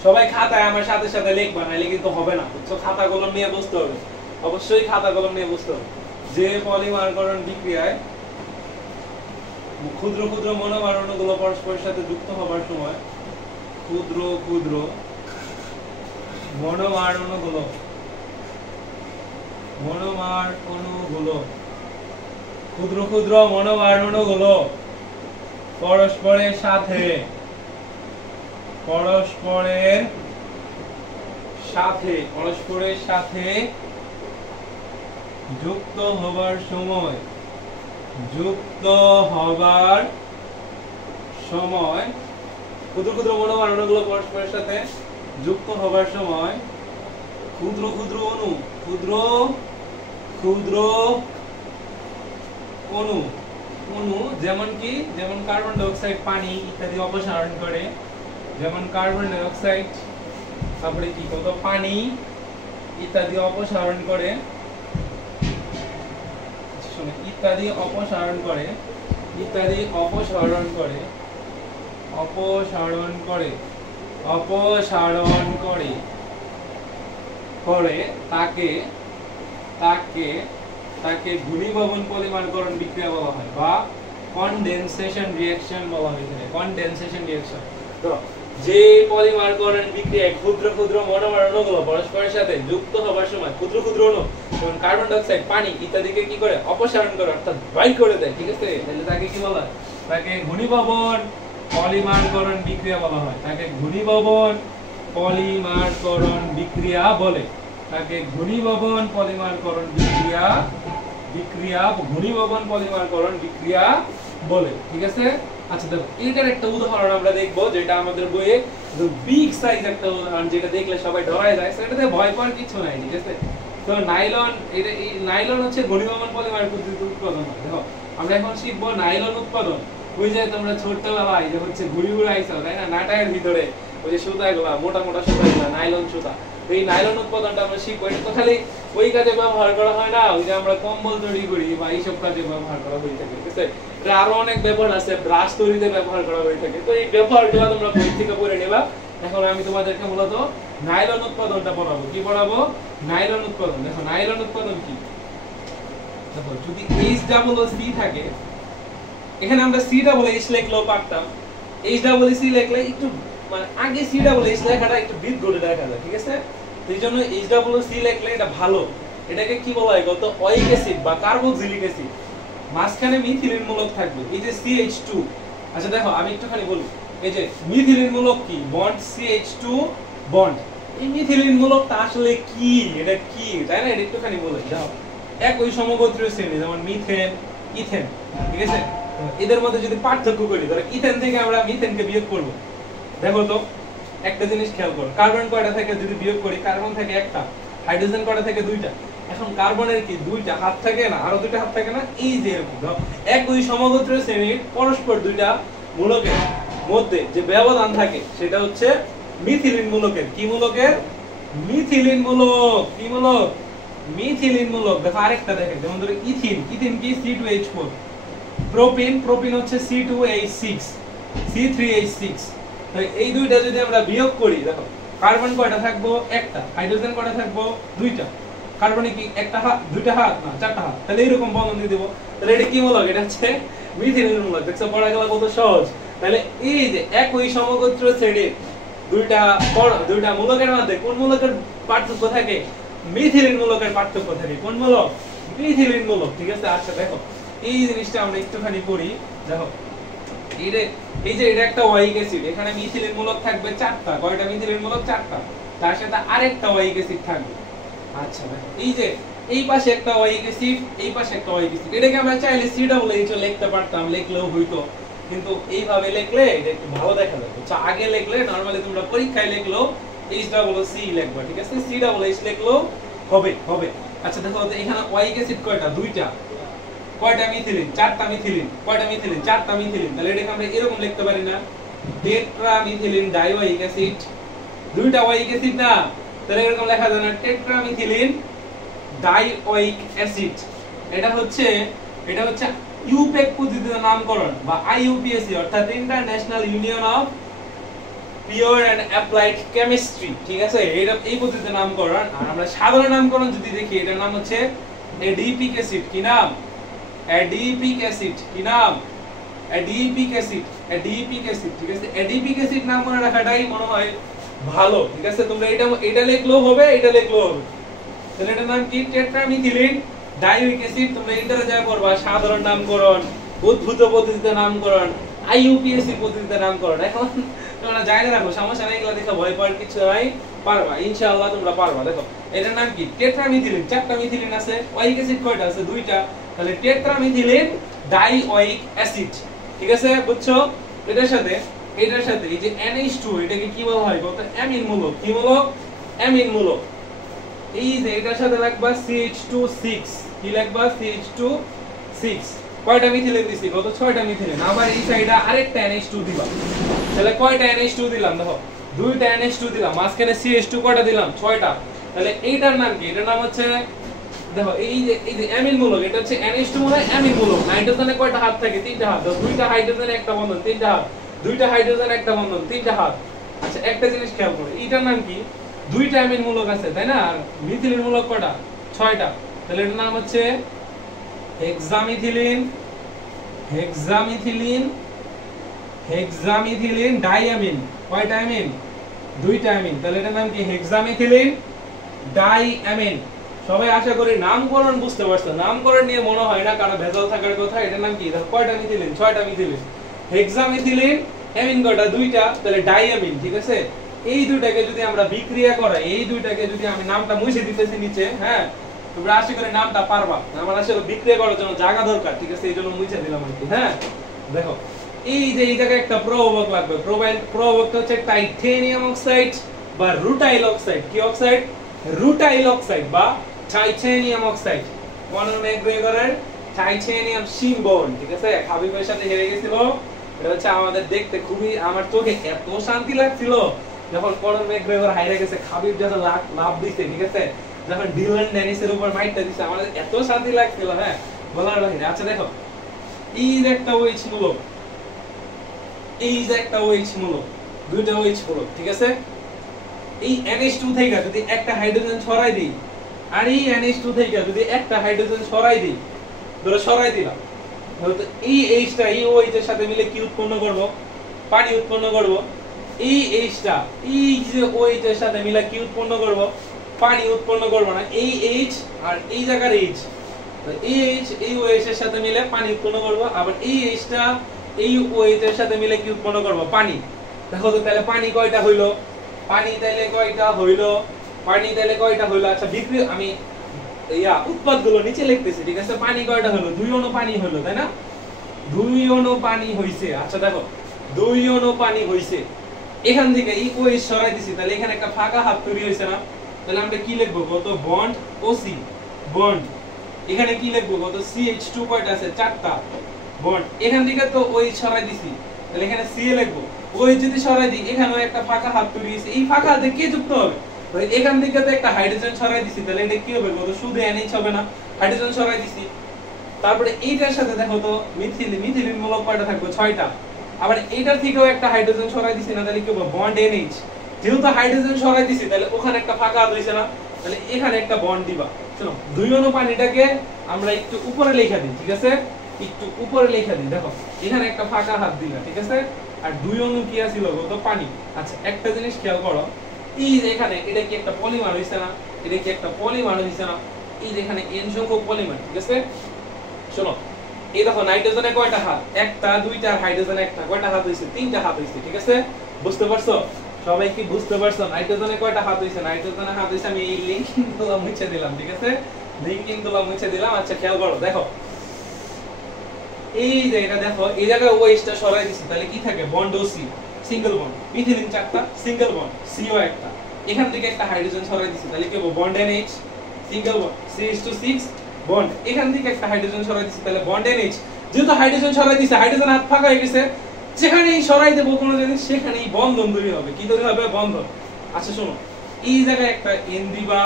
সবাই খাতায় আমার সাথে সাথে লিখবা নাইলে কিন্তু হবে না বুঝছো খাতা কলম নিয়ে বসতে হবে অবশ্যই খাতা কলম নিয়ে বসতে হবে যে পলিমারকরণ বিক্রিয়ায় ক্ষুদ্র ক্ষুদ্র মনোমার অণুগুলো পরস্পরের সাথে যুক্ত হবার সময় ক্ষুদ্র ক্ষুদ্র মনোমার অণুগুলো পরস্পরের সাথে যুক্ত হবার সময় ক্ষুদ্র ক্ষুদ্র মনোমার অণুগুলো পরস্পরের সাথে যুক্ত হবার সময় ক্ষুদ্র অণু যেমন কার্বন ডাই অক্সাইড পানি ইত্যাদি অপসারণ করে যেমন কার্বন ডাই অক্সাইড, তারপরে কি কত পানি ইত্যাদি অপসারণ করে, ইত্যাদি অপসারণ করে, ইত্যাদি অপসারণ করে, অপসারণ করে, অপসারণ করে করে তাকে তাকে তাকে ঘনীভবন পলিমারকরণ বিক্রিয়া বলা হয় বা কনডেনসেশন রিঅ্যাকশন বলা হয়। এখানে কনডেনসেশন রিঅ্যাকশন, তো যে পলিমারকরণ বিক্রিয়ায় ক্ষুদ্র ক্ষুদ্র মনোমার অণুগুলো পরস্পরের সাথে যুক্ত হবার সময় ক্ষুদ্র ক্ষুদ্র অণু যেমন কার্বন ডাই অক্সাইড, পানি ইত্যাদিকে কি করে অপসারণ করে অর্থাৎ বাইর করে দেয়, ঠিক আছে, তাহলে তাকে কি বলা হয়? তাকে ঘনীভবন পলিমারকরণ বিক্রিয়া বলা হয়। তাকে ঘনীভবন পলিমারকরণ বিক্রিয়া বলে। তাকে ঘনীভবন পলিমারকরণ বিক্রিয়া ঘনীভবন পলিমারকরণ বিক্রিয়া বলে, ঠিক আছে। আচ্ছা দেখো এটার একটা উদাহরণ আমরা দেখবো যেটা আমাদের বইয়ে বিগ সাইজ একটা উদাহরণ, যেটা দেখলে সবাই ডরায় যায়, সেটাতে ভয় পাওয়ার কিছু নাই, ঠিক আছে। তো নাইলন, এটা এই নাইলন হচ্ছে ঘনীভবন পলিমার পদ্ধতিতে উৎপাদন হয়। দেখো আমরা এখন শিখবো নাইলন উৎপাদন। ওই যে তোমরা ছোটবেলায় যে হচ্ছে ঘুড়ি উড়াইছো তাই না, নাটায়ের ভিতরে ওই যে সুতাগুলা মোটা মোটা সুতাগুলা নাইলন সুতা, এই নাইলন উৎপাদনটা আমরা শিখবো। এটা তো খালি ওই কাজে ব্যবহার করা হয় না, ওই যে আমরা কম্বল তৈরি করি বা এইসব কাজে ব্যবহার করা হয়ে থাকে, ঠিক আছে। এটা আরো অনেক ব্যবহার আছে, ব্রাশ তৈরিতে ব্যবহার করা হয়ে থাকে। তো এই ব্যবহারগুলো তোমরা বই থেকে পড়ে নেবা। এখন আমি তোমাদেরকে মূলত নাইলন উৎপাদনটা পড়াবো। কি পড়াবো? নাইলন উৎপাদন। দেখো নাইলন উৎপাদন কি, দেখো যদি HCC থাকে, এখানে আমরা CH লিখলেও পারতাম, HCC লিখলে একটু মানে আগে CH লেখাটা একটু বৃদ্ধ করে দেখা যায়, ঠিক আছে। এই জন্য HCC লিখলে এটা ভালো। এটাকে কি বলা হয়? কত ওয়িক অ্যাসিড বা কার্বক্সিলিক অ্যাসিড, মাঝখানে মিথিলিন মূলক থাকবে, এই যে CH2। আচ্ছা দেখো আমি একটুখানি বলি, এই যে মিথিলিন মূলক কি, বন্ড CH2 বন্ড, এই মিথিলিন মূলকটা আসলে কি, এটা কি, তাই না? এটা একটুখানি বলে দাও। একই সমগোত্রীয় শ্রেণী যেমন মিথেন, ইথেন, ঠিক আছে। এদের মধ্যে যদি পার্থক্য করি, ধরো ইথেন থেকে আমরা মিথেনকে বিয়োগ করব, দেখো তো একটা জিনিস খেয়াল করো, কার্বন কয়টা থেকে যদি বিয়োগ করি, কার্বন থেকে একটা, হাইড্রোজেন কয়টা থেকে দুইটা। এখন কার্বনের কি দুইটা হাত থাকে না, আরো দুইটা হাত থাকে না, এই যে এরকম একই সমগোত্রীয় শ্রেণীর পরস্পর দুইটা মূলকের মধ্যে যে ব্যবধান থাকে সেটা হচ্ছে মিথিলিন মূলকের। কি মূলকের? মিথিলিন মূলক। কি মূলক? মিথিলিন মূলক। দেখো আরেকটা দেখেন, যেমন ধরো ইথিন, ইথিন কি C2H4, প্রোপিন, প্রোপিন হচ্ছে C2H6, C3H6। তো এই দুইটা যদি আমরা বিয়োগ করি, দেখো কার্বন কয়টা থাকবো? একটা, হাইড্রোজেন কয়টা থাকবো? দুইটা, কার্বনে কি একটা হাত, দুইটা হাত না চারটা হাত, তাহলে এরকম বন্ধন দিয়ে দেব। তাহলে এটা কি মূলক? এটা হচ্ছে মিথিলিন মূলক। দেখছো পড়া গেল কত সহজ। তাহলে এই যে একই সমগোত্র শ্রেণীর দুইটা মূলকের মধ্যে কোন মূলকের পার্থক্য থাকে? মিথিলিন মূলকের পার্থক্য থাকে। কোন মূলক? মিথিলিন মূলক, ঠিক আছে। আচ্ছা দেখো এই জিনিসটা আমরা একটুখানি পড়ি। দেখো এই যে এটা একটা ওয়িক অ্যাসিড, এখানে মিথিলিন মূলক থাকবে চারটা। কয়টা মিথিলিন মূলক? চারটা। তার সাথে আরেকটা ওয়িক অ্যাসিড থাকবে। আচ্ছা দেখো এই যে এই পাশে একটা ওয়িক অ্যাসিড, এই পাশে একটা ওয়িক অ্যাসিড, এটাকে আমরা চাইলে COOH লিখতে পারতাম, লিখলেও হইতো, কিন্তু এইভাবে লিখলে এটা একটু ভালো দেখা যাবে। আচ্ছা আগে লিখলে নরমালি তোমরা পরীক্ষায় লিখলেও HCC লিখবা, ঠিক আছে, COOH লিখলেও হবে। আচ্ছা দেখো এখানে ওয়িক অ্যাসিড কয়টা? দুইটা। কয়টা মিথিলিন? চারটা মিথিলিন। কয়টা মিথিলিন? চারটা মিথিলিন। তাহলে এটাকে আমরা এরকম লিখতে পারি না, টেট্রামিথিলিন ডাইওয়িক অ্যাসিড। দুইটা ওয়িক অ্যাসিড না, তাহলে এরকম লেখা যায় না, টেট্রামিথিলিন ডাইওয়িক অ্যাসিড। এটা হচ্ছে ইউপেক পদ্ধতিতে নামকরণ বা IUPAC, অর্থাৎ International Union of Pure and Applied Chemistry, ঠিক আছে। এটা এই পদ্ধতিতে নামকরণ। আর আমরা সাধারণ নামকরণ যদি দেখি, এটার নাম হচ্ছে এডিপিক অ্যাসিড। কি নাম? Adipic acid. কি নাম? Adipic acid. এডিপিক অ্যাসিড, ঠিক আছে। এডিপিক অ্যাসিড নাম মনে রাখাটাই মনে হয় ভালো, ঠিক আছে। তোমরা এটা লিখলেও হবে, এটা লিখলেও হবে। তাহলে এটার নাম কি? টেট্রামিথিলিন ডাইওয়িক অ্যাসিড। তোমরা এটারে যা করবা সাধারণ নামকরণ, উদ্ভূত পদ্ধতিতে নামকরণ, IUPAC পদ্ধতিতে নামকরণ। এখন তোমরা জায়গা রাখো, সমস্যা নাই, এগুলা দেখে ভয় পাওয়ার কিছু নাই, পারবা ইনশাআল্লাহ, তোমরা পারবা। দেখো এটার নাম কি? টেট্রামিথিলিন। চারটা মিথিলিন আছে। ওয়িক অ্যাসিড কয়টা আছে? দুইটা। তাহলে টেট্রামিথিলিন ডাইওয়িক অ্যাসিড, ঠিক আছে, বুঝছো? এটার সাথে এই যে NH2, এটাকে কি বলা হয়? বলতে অ্যামিন মূলক। কি মূলক? অ্যামিন মূলক। এই যে এটার সাথে লাগবা CH2-6। কি লাগবা? CH2-6। কয়টা মিথিলিন দিছি? কত? 6টা মিথিলিন। আবার এই সাইডে আরেকটা NH2 দিবা। তাহলে কয়টা NH2 দিলাম দেখো, দুইটা NH2 দিলাম, মাঝখানে CH2 কয়টা দিলাম, 6টা। তাহলে এইটার নাম কি? এটার নাম হচ্ছে দেখো এই যে অ্যামিন মূলক, এটা হচ্ছে NH2 মানে অ্যামিন মূলক। নাইট্রোজেনে কয়টা হাত থাকে? 3টা হাত। দুইটা হাইড্রোজেন একটা বন্ধন, 3টা হাত। দুইটা হাইড্রোজেন একটা বন্ধন, 3টা হাত। আচ্ছা একটা জিনিস খেয়াল করো, এইটার নাম কি? দুইটা অ্যামিন মূলক আছে তাই না, আর মিথিলিন মূলক কয়টা? 6টা। তাহলে এটার নাম হচ্ছে হেক্সামিথিলিন, হেক্সামিথিলিন, হেক্সামিথিলিন ডাইঅ্যামিন। কয়টা অ্যামিন? দুইটা অ্যামিন। তাহলে এটার নাম কি? Hexamethylene diamine. সবাই আশা করি নামকরণ বুঝতে পারছো। নামকরণ নিয়ে মনে হয় না কারো ভেজাল থাকার কথা। এটার নাম কি? দেখো কয়টা মিথিলিন? 6টা মিথিলিন। হেক্সামিথিলিন অ্যামিন কয়টা? দুইটা। তাহলে ডাইঅ্যামিন, ঠিক আছে? এই দুইটাকে যদি আমরা বিক্রিয়া করাই, এই দুইটাকে যদি আমি নামটা মুছে দিতেছি নিচে, হ্যাঁ তোমরা আশা করি নামটা পারবা। আমার আসলে বিক্রিয়া করার জন্য জায়গা দরকার, ঠিক আছে? এইজন্য মুছে দিলাম আর কি। হ্যাঁ দেখো এই যে এই জায়গায় একটা প্রভাবক লাগবে। প্রভাবকটা হচ্ছে টাইটেনিয়াম অক্সাইড বা রুটাইল অক্সাইড। কি অক্সাইড? রুটাইল অক্সাইড বা টাইটেনিয়াম অক্সাইড। কনর ম্যাকগ্রেগরের টাইটেনিয়াম সিম্বল, ঠিক আছে? হাবিবের সাথে হেরে গেছিল। এটা হচ্ছে আমাদের দেখতে খুবই, আমার চোখে এত শান্তি লাগছিল যখন কনর ম্যাকগ্রেগর হাইরে গেছে, হাবিব যখন লাভ দিছে, ঠিক আছে? যখন ডিলান ডেনিসের উপর মাইটটা দিছে, আমাদের এত শান্তি লাগছিল, হ্যাঁ বলার বাহিরে। আচ্ছা দেখো এই যে একটা OH মূলক, এই যে একটা OH মূলক, দুইটা OH মূলক, ঠিক আছে? এই NH2 থেকে যদি একটা হাইড্রোজেন ছড়াই দিই, আর এই NH2 থেকে যদি একটা হাইড্রোজেন ছড়াই দিই, ধরো ছড়াই দিলাম, তো এই H টা এই OH এর সাথে মিলে কি উৎপন্ন করব? পানি উৎপন্ন করব। এই H টা এই যে OH এর সাথে মিলে কি উৎপন্ন করব? পানি উৎপন্ন করব না। এই H আর এই জায়গার H, তো এই H এই OH এর সাথে মিলে পানি উৎপন্ন করব, আবার এই H টা এই OH এর সাথে মিলে কি উৎপন্ন করব? পানি। দেখো তো তাহলে পানি কয়টা হইলো? পানি তাহলে কয়টা হইলো? পানি তাহলে কয়টা হইলো? আচ্ছা বিক্রিয়া আমি উৎপাদগুলো নিচে লিখতেছি, ঠিক আছে? পানি কয়টা হলো? 2 অণু পানি হলো, তাই না? 2 অণু পানি হইছে। আচ্ছা দেখো 2 অণু পানি হইছে, এখান থেকে এই OH সরাই দিছি, তাহলে এখানে একটা ফাঁকা হাত তৈরি হইছে না? তাহলে আমরা কি লিখবো? কত বন্ড OC বন্ড। এখানে কি লিখবো? কত CH2 কয়টা আছে? 4টা বন্ড। এখান থেকে তো OH সরাই দিছি, তাহলে এখানে Ca লিখবো। OH যদি সরাই দিই, এখানেও একটা ফাঁকা হাত তৈরি হইছে, এই ফাঁকা হাতে কে যুক্ত হবে? এখান থেকে তো একটা হাইড্রোজেন সরাই দিছি, তাহলে এটা কি হবে? কত শুধু NH হবে না, হাইড্রোজেন সরাই দিছি। তারপরে এইটার সাথে দেখো তো মিথিলিন মূলক কয়টা থাকবে? 6টা। আবার এইটার থেকেও একটা হাইড্রোজেন সরাই দিছি না, তাহলে কি হবে? Bond NH। যেহেতু হাইড্রোজেন সরাই দিছি, তাহলে ওখানে একটা ফাঁকা হাত হইছে না, তাহলে এখানে একটা বন্ড দিবা। চলো 2 অণু পানিটাকে আমরা একটু উপরে লেখা দিই, ঠিক আছে? একটু উপরে লেখা দিই। দেখো এখানে একটা ফাঁকা হাত দিলা, ঠিক আছে? আর 2 অণু কি আছিল? কত পানি। আচ্ছা একটা জিনিস খেয়াল করো, এই যে এখানে এটা কি একটা পলিমার হইছে না? এটা কি একটা পলিমার হইছে না? এই যে এখানে n সংখ্যক পলিমার, ঠিক আছে? শোনো এই দেখো নাইট্রোজেনে কয়টা হাত? একটা, দুইটা, আর হাইড্রোজেনে একটা। কয়টা হাত হইছে? 3টা হাত হইছে, ঠিক আছে? বুঝতে পারছো? সবাই কি বুঝতে পারছো? নাইট্রোজেনে কয়টা হাত হইছে? নাইট্রোজেনে হাত হইছে, আমি এই লিংকগুলো মুছে দিলাম, ঠিক আছে? লিংকগুলো মুছে দিলাম। আচ্ছা খেয়াল করো, দেখো এই যে এটা দেখো এই জায়গায় OH টা সরাই দিছি, তাহলে কি থাকে? Bond OC single bond. Methylene 4টা সিঙ্গেল বন্ড, CO একটা। এখান থেকে একটা হাইড্রোজেন সরাই দিছি, তাহলে কি হবে? Bond NH single bond, CH2 6 bond. এখান থেকে একটা হাইড্রোজেন সরাই দিছি, তাহলে বন্ড NH। যেহেতু হাইড্রোজেন সরাই দিছি, হাইড্রোজেন হাত ফাঁকা হয়ে গেছে, যেখানেই সরাই দেব কোনো জিনিস সেখানেই বন্ধন তৈরি হবে। কি তৈরি হবে? বন্ধন। আচ্ছা শোনো এই জায়গায় একটা N দিবা,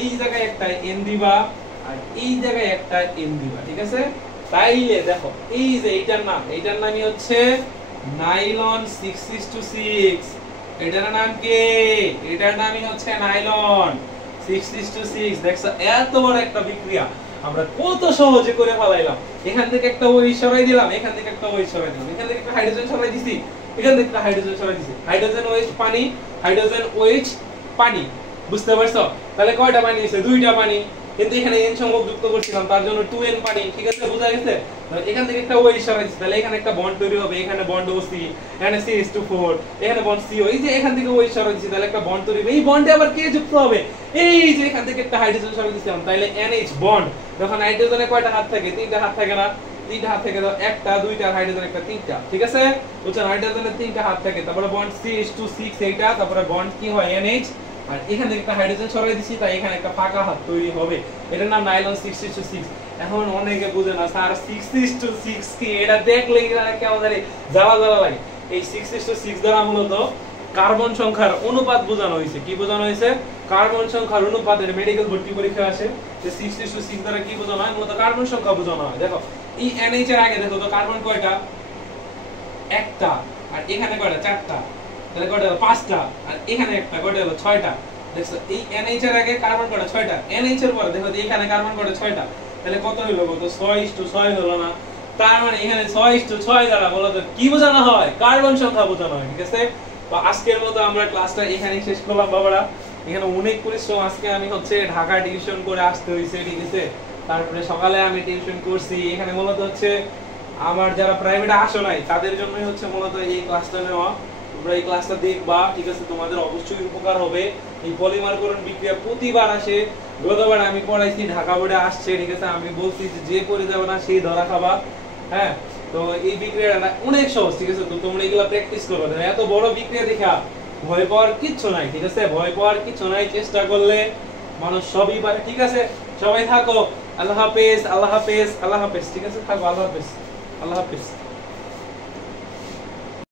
এই জায়গায় একটা N দিবা, আর এই জায়গায় একটা N দিবা, ঠিক আছে? তাইলে দেখো এই যে এইটার নামই হচ্ছে নাইলন 6:6। এটার নাম কি? এটার নামই হচ্ছে নাইলন 6:6। দেখছো এত বড় একটা বিক্রিয়া আমরা কত সহজে করে ফেলাইলাম। এখান থেকে একটা OH সরাই দিলাম, এখান থেকে একটা OH সরাই দিলাম, এখান থেকে একটা হাইড্রোজেন সরাই দিছি, এখান থেকে একটা হাইড্রোজেন সরাই দিছি। হাইড্রোজেন OH পানি, হাইড্রোজেন OH পানি। বুঝতে পারছো? তাহলে কয়টা পানি হইছে? 2টা পানি। কিন্তু এখানে n সংখ্যক যুক্ত করছিলাম, তার জন্য 2n পানি, ঠিক আছে? বোঝা গেছে? এখান থেকে একটা OH সরাই দিছি, তাহলে এখানে একটা বন্ড তৈরি হবে, এখানে বন্ড OC, এখানে CH2 4, এখানে বন্ড CO। এই যে এখান থেকে OH সরাই দিছি, তাহলে একটা বন্ড তৈরি হবে। এই বন্ডে আবার কে যুক্ত হবে? এই যে এখান থেকে একটা হাইড্রোজেন সরাই দিছিলাম, তাহলে NH বন্ড। যখন হাইড্রোজেনে কয়টা হাত থাকে? 3টা হাত থাকে না? 3টা হাত থেকে দাও, একটা, দুইটা, আর হাইড্রোজেন একটা, 3টা, ঠিক আছে? বুঝছেন? হাইড্রোজেনে 3টা হাত থাকে, তারপরে বন্ড CH2 6 এইটা, তারপরে বন্ড কি হয়? NH। আর এখান থেকে একটা হাইড্রোজেন সরাই দিছি, তাই এখানে একটা ফাঁকা হাত তৈরি হবে। এটার নাম নাইলন 6:6। এখন অনেকে বুঝে না স্যার 6:6 কি? এটা দেখলে কেমন জানি জ্বালা জ্বালা লাগে। এই 6:6 দ্বারা মূলত কার্বন সংখ্যার অনুপাত বোঝানো হয়েছে। কি বোঝানো হয়েছে? কার্বন সংখ্যার অনুপাত। এর মেডিকেল ভর্তি পরীক্ষা আসে যে 6:6 দ্বারা কি বোঝানো হয়? মূলত কার্বন সংখ্যা বোঝানো হয়। দেখো এই NH এর আগে দেখো তো কার্বন কয়টা? একটা। আর এখানে কয়টা? চারটা। তাহলে কয়টা হলো? পাঁচটা। আর এখানে একটা, কয়টা হলো? ছয়টা। দেখছো এই NH এর আগে কার্বন কয়টা? ছয়টা। NH এর পরে দেখো এখানে কার্বন কয়টা? ছয়টা। তাহলে কত হলো? কত? 6:6 হলো না? তার মানে এখানে 6:6 দ্বারা মূলত কি বোঝানো হয়? কার্বন সংখ্যা বোঝানো হয়। ঠিক আছে? তো আজকের মতো আমরা ক্লাসটা এখানেই শেষ করলাম বাবারা। এখানে অনেক পরিশ্রম, আজকে আমি হচ্ছে ঢাকা টিউশন করে আসতে হইছে। ঠিক আছে? তারপরে সকালে আমি টিউশন করছি। এখানে মূলত হচ্ছে আমার যারা প্রাইভেটে আসো নাই তাদের জন্যই হচ্ছে মূলত এই ক্লাসটা নেওয়া। তোমরা এই ক্লাসটা দেখবা। ঠিক আছে? তোমাদের অবশ্যই উপকার হবে। এই পলিমারকরণ বিক্রিয়া প্রতিবার আসে। গতবার আমি পড়াইছি, ঢাকা বোর্ডে আসছে। ঠিক আছে? আমি বলছি যে পড়ে যাবে না সেই ধরা খাবা। হ্যাঁ, তো এই বিক্রিয়াটা অনেক সহজ। ঠিক আছে? তো তোমরা এগুলা প্র্যাকটিস করবে। এত বড় বিক্রিয়া দেখা ভয় পাওয়ার কিচ্ছু নাই। ঠিক আছে? ভয় পাওয়ার কিচ্ছু নাই। চেষ্টা করলে মানুষ সবই পারে। ঠিক আছে? সবাই থাকো। আল্লাহ হাফেজ, আল্লাহ হাফেজ, আল্লাহ হাফেজ। ঠিক আছে? থাকো। আল্লাহ হাফেজ, আল্লাহ হাফেজ।